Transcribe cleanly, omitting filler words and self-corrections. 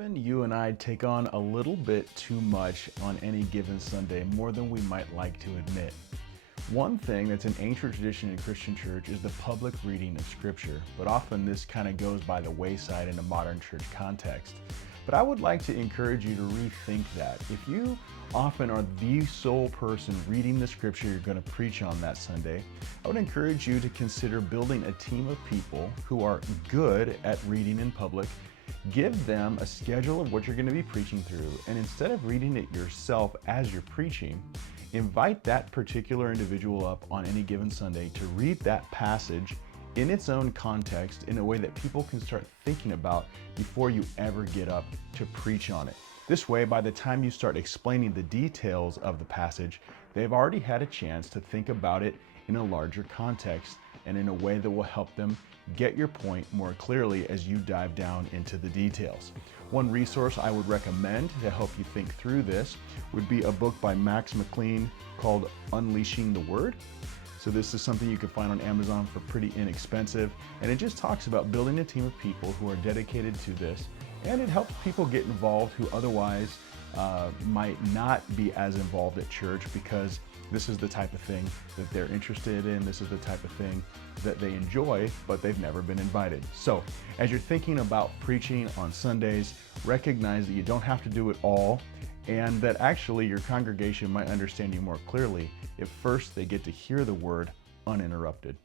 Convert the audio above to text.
Often you and I take on a little bit too much on any given Sunday, more than we might like to admit. One thing that's an ancient tradition in Christian church is the public reading of Scripture, but often this kind of goes by the wayside in a modern church context. But I would like to encourage you to rethink that. If you often are the sole person reading the Scripture you're going to preach on that Sunday, I would encourage you to consider building a team of people who are good at reading in public. Give them a schedule of what you're going to be preaching through, and instead of reading it yourself as you're preaching, invite that particular individual up on any given Sunday to read that passage in its own context in a way that people can start thinking about before you ever get up to preach on it. This way, by the time you start explaining the details of the passage, they've already had a chance to think about it in a larger context and in a way that will help them get your point more clearly as you dive down into the details. One resource I would recommend to help you think through this would be a book by Max McLean called Unleashing the Word. So this is something you can find on Amazon for pretty inexpensive, and it just talks about building a team of people who are dedicated to this, and it helps people get involved who otherwise might not be as involved at church, because this is the type of thing that they're interested in. This is the type of thing that they enjoy, but they've never been invited. So as you're thinking about preaching on Sundays, recognize that you don't have to do it all, and that actually your congregation might understand you more clearly if first they get to hear the word uninterrupted.